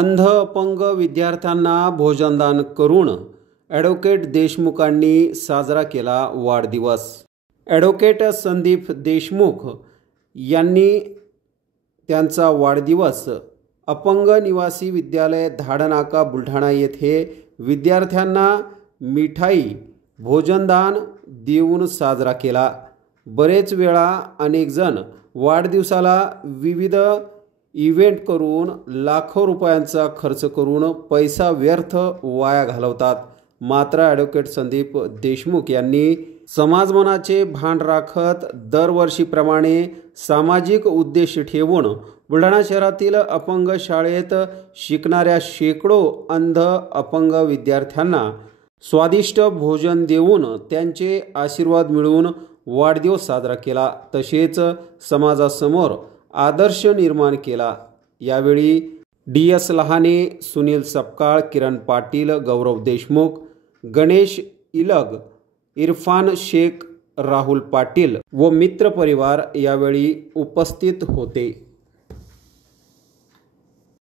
अंध अपंग विद्यार्थ्यांना भोजनदान करून ॲडव्होकेट देशमुखांनी साजरा केला वाढदिवस। ॲडव्होकेट संदीप देशमुख यांनी त्यांचा वाढदिवस अपंग निवासी विद्यालय धाडनाका बुलढाणा येथे विद्यार्थ्यांना मिठाई भोजनदान देऊन साजरा केला। बरेच वेळा अनेक जण वाढदिवसाला विविध इव्हेंट करून लाखो रुपयांचा खर्च करून पैसा व्यर्थ वाया घालवतात। मात्र ॲडव्होकेट संदीप देशमुख यांनी समाजमनाचे भान राखत दरवर्षीप्रमाणे सामाजिक उद्देश ठेवून बुलढाणा शहरातील अपंग शाळेत शिकणाऱ्या शेकडो अंध अपंग विद्यार्थ्यांना स्वादिष्ट भोजन देऊन त्यांचे आशीर्वाद मिळवून वाढदिवस साजरा केला। तसेच समाजासमोर आदर्श निर्माण केला। यावेळी DS लहाने, सुनील सपकाळ, किरण पाटील, गौरव देशमुख, गणेश इलग, इरफान शेख, राहुल पाटील व मित्र परिवार यावेळी उपस्थित होते।